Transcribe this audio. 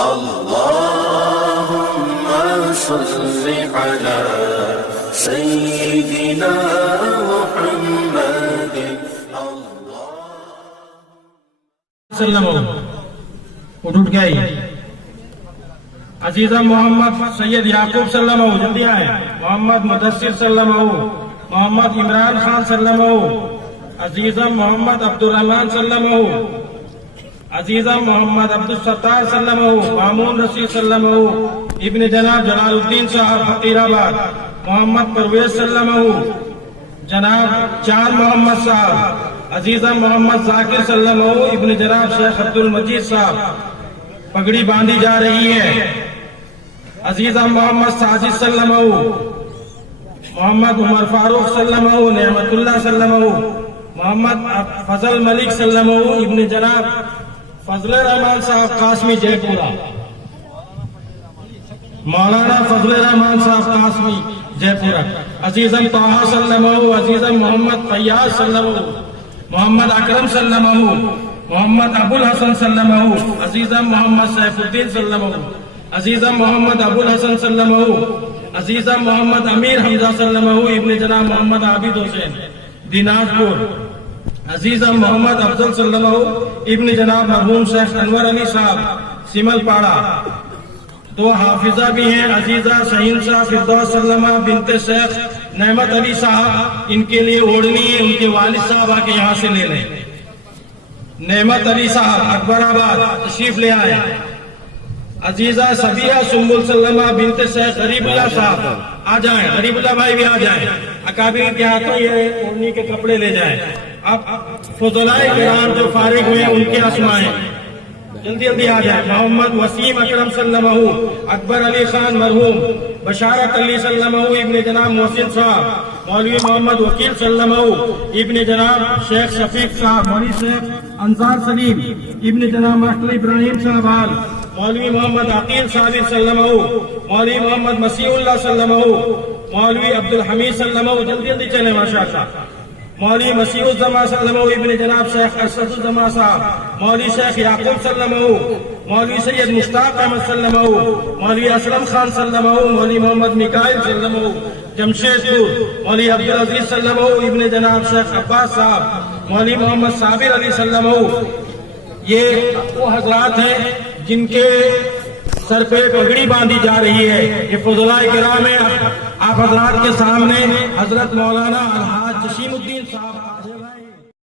اللهم صل على سيدنا محمد سلم اٹھ گئی عزیزہ محمد سید یعقوب سلم جلدی آئے محمد مدثر سلم محمد عمران خان سلم عزیزہ محمد عبد الرحمن سلم عزیزہ محمد عبد الستار سلم مامون رشید سلم ابن جناب جلال الدین صاحب فقیر آباد محمد پرویز سلم جناب چار محمد صاحب عزیزہ محمد ذاکر سلم ابن جناب شیخ عبد المجید صاحب پگڑی باندھی جا رہی ہے عزیزہ محمد ساجد سلم محمد عمر فاروق سلم نعمت اللہ سلم محمد فضل ملک سلم ابن جناب فضل الرحمان صاحب قاسمی جے پورا مولانا فضل الرحمان صاحب قاسمی جے پورا عزیزم طاہا سلم عزیزم محمد فیاض سلم محمد اکرم سلم محمد ابو الحسن سلم عزیزم محمد سیف الدین سلم عزیزم محمد ابو الحسن سلم عزیزم محمد امیر حمزہ سلم ابن جناب محمد عابد حسین دیناج پور عزیزم محمد افضل سلم ابن جناب مرحوم شیخ انور علی صاحب سمل پاڑا دو حافظہ بھی ہیں عزیزہ شہین شاہ فردوس سلمہ بنت شیخ نعمت علی صاحب ان کے لیے اوڑھنی ہے ان کے والد صاحب آ کے یہاں سے لے لیں نعمت علی صاحب اکبر آباد تشریف لے آئے عزیزہ صبیحہ سنبل سلمہ بنت شیخ غریب اللہ صاحب آ جائیں غریب اللہ بھائی بھی آ جائیں اکابر کے ہاتھوں یہ اوڑھنی کے کپڑے لے جائیں اب فضلائے کرام جو فارغ ہوئے ان کے اسماء ہیں جلدی جلدی آ جائیں محمد وسیم اکرم سلم اکبر علی خان مرحوم بشارت علی سلم ابن جناب محسن صاحب مولوی محمد وکیل سلم ابن جناب شیخ شفیق صاحب مولوی شیخ انصار سلیم ابن جناب ماسٹر ابراہیم صاحب آل مولوی محمد عقیل صابر سلم مولوی محمد مسیح اللہ سلم مولوی عبد الحمید سلم جلدی جلدی چلیں ماشاءاللہ مولوی مسیح الزما سلم ابن جناب شیخ ارشد الزما صاحب مولوی شیخ یعقوب سلم مولوی سید مشتاق احمد سلم مولوی اسلم خان سلم مولوی محمد میکائل سلم جمشید پور مولوی عبدالعزیز سلم ابن جناب شیخ عباس صاحب مولوی محمد صابر علی سلم یہ وہ حضرات ہیں جن کے سر پہ پگڑی باندھی جا رہی ہے یہ فضلائے کرام ہیں آپ حضرات کے سامنے حضرت مولانا الحاج جسیم الدین صاحب